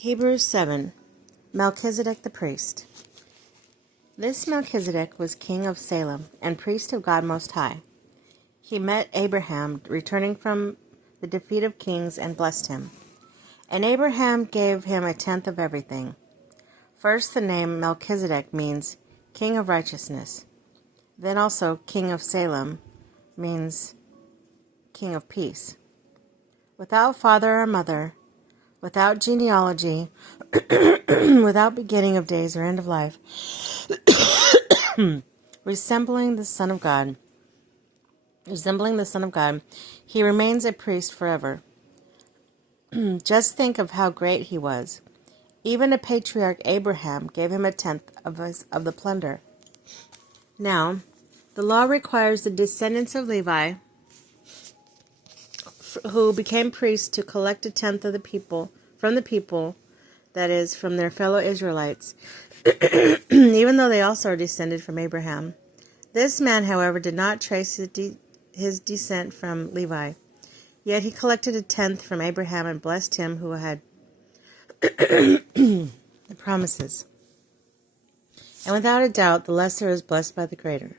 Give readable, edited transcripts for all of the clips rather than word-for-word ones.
Hebrews 7. Melchizedek the priest. This Melchizedek was king of Salem and priest of God Most High. He met Abraham returning from the defeat of kings and blessed him. And Abraham gave him a tenth of everything. First, the name Melchizedek means king of righteousness. Then also king of Salem means king of peace. Without father or mother, without genealogy, without beginning of days or end of life, resembling the Son of God, he remains a priest forever. Just think of how great he was. Even a patriarch Abraham gave him a tenth of the plunder. Now, the law requires the descendants of Levi, who became priests, to collect a tenth of the people from the people, that is, from their fellow Israelites, even though they also are descended from Abraham. This man, however, did not trace his descent from Levi. Yet he collected a tenth from Abraham and blessed him who had the promises. And without a doubt, the lesser is blessed by the greater.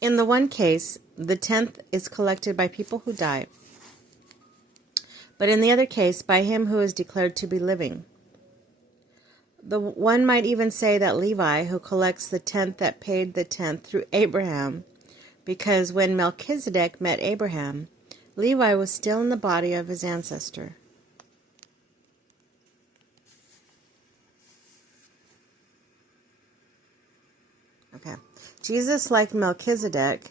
In the one case, the tenth is collected by people who die, but in the other case, by him who is declared to be living. The one might even say that Levi, who collects the tenth, that paid the tenth through Abraham, because when Melchizedek met Abraham, Levi was still in the body of his ancestor. Okay. Jesus, like Melchizedek,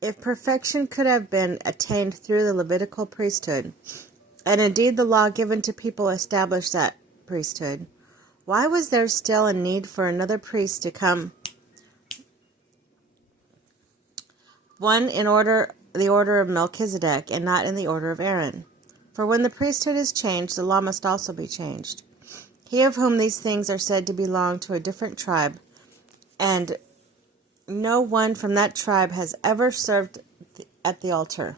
if perfection could have been attained through the Levitical priesthood, and indeed the law given to people established that priesthood, why was there still a need for another priest to come? One in the order of Melchizedek, and not in the order of Aaron. For when the priesthood is changed, the law must also be changed. He of whom these things are said to belong to a different tribe, and no one from that tribe has ever served at the altar.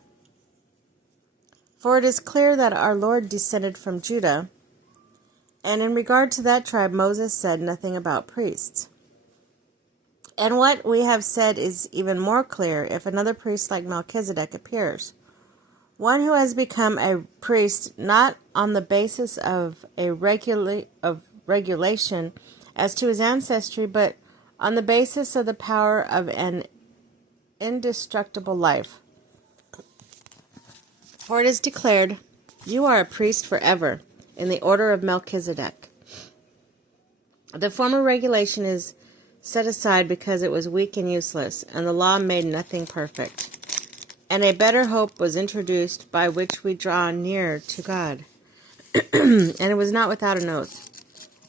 For it is clear that our Lord descended from Judah, and in regard to that tribe Moses said nothing about priests. And what we have said is even more clear if another priest like Melchizedek appears, one who has become a priest not on the basis of regulation as to his ancestry, but on the basis of the power of an indestructible life. For it is declared, "You are a priest forever, in the order of Melchizedek." The former regulation is set aside because it was weak and useless, and the law made nothing perfect. And a better hope was introduced by which we draw near to God. And it was not without an oath.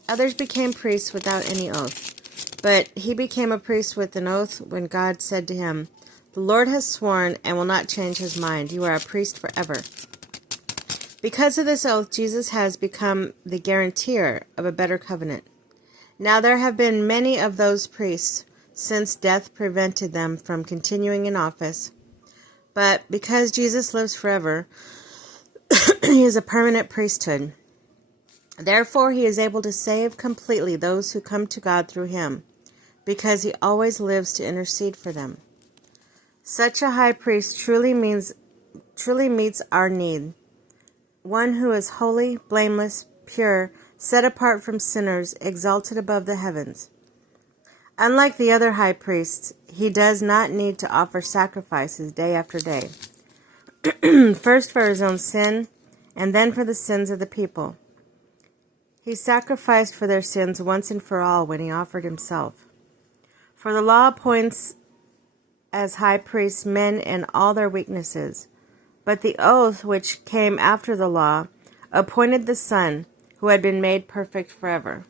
Others became priests without any oath. But he became a priest with an oath when God said to him, "The Lord has sworn and will not change his mind. You are a priest forever." Because of this oath, Jesus has become the guarantor of a better covenant. Now there have been many of those priests since death prevented them from continuing in office. But because Jesus lives forever, he is a permanent priesthood. Therefore, he is able to save completely those who come to God through him, because he always lives to intercede for them. Such a high priest truly meets our need, one who is holy, blameless, pure, set apart from sinners, exalted above the heavens. Unlike the other high priests, he does not need to offer sacrifices day after day, first for his own sin, and then for the sins of the people. He sacrificed for their sins once and for all when he offered himself. For the law appoints as high priests men in all their weaknesses, but the oath which came after the law appointed the Son, who had been made perfect forever.